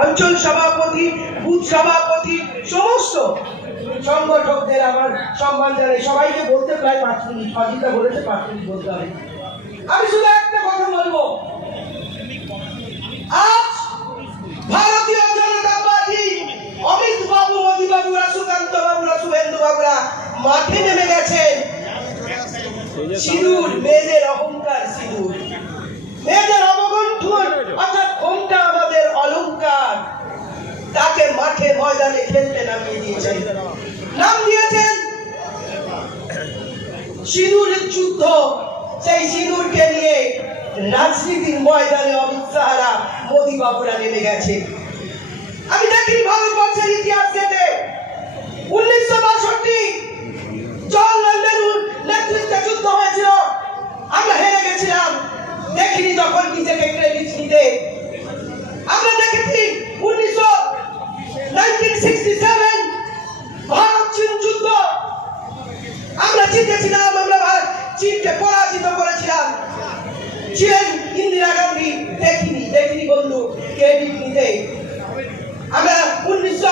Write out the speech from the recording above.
অঞ্চল সভাপতি, বুথ সভাপতি, সমস্ত সংগঠকদের আমার সম্মান জানাই। সবাইকে বলতে প্রায় পাঁচ মিনিট অজিতা বলেছে পাঁচ মিনিট বলতে হবে। আমি শুধু একটা কথা বলব। আজ ভারতীয় জনতা পার্টি, অমিত বাবু, মোদী বাবুরা, সুকান্ত বাবুরা, শুভেন্দু বাবুরা মাঠে নেমে গেছেন সিঁদুর, মেয়েদের অহংকার নাম দিয়েছেন সিঁদুরের যুদ্ধ। সেই সিঁদুরকে নিয়ে রাজনীতির ময়দানে অমিত শাহরা মোদী বাবুরা নেমে গেছে। আমি দেখি ভারতবর্ষের ইতিহাস থেকে উনিশশো বাষট্টি জওয়াহরলাল নেহরুর নেতৃত্বে যুদ্ধ হয়েছিল। আমরা হেরে গেছিলাম। দেখিনি তখন নিজেকে ক্রেডিট নিতে। আমরা দেখেছি উনিশশো নাইনটিন সিক্সটি ছিলেন ইন্দিরা গান্ধী দেখিনি দেখিনি বন্ধু কে ক্রেডিট নিতে আমরা উনিশশো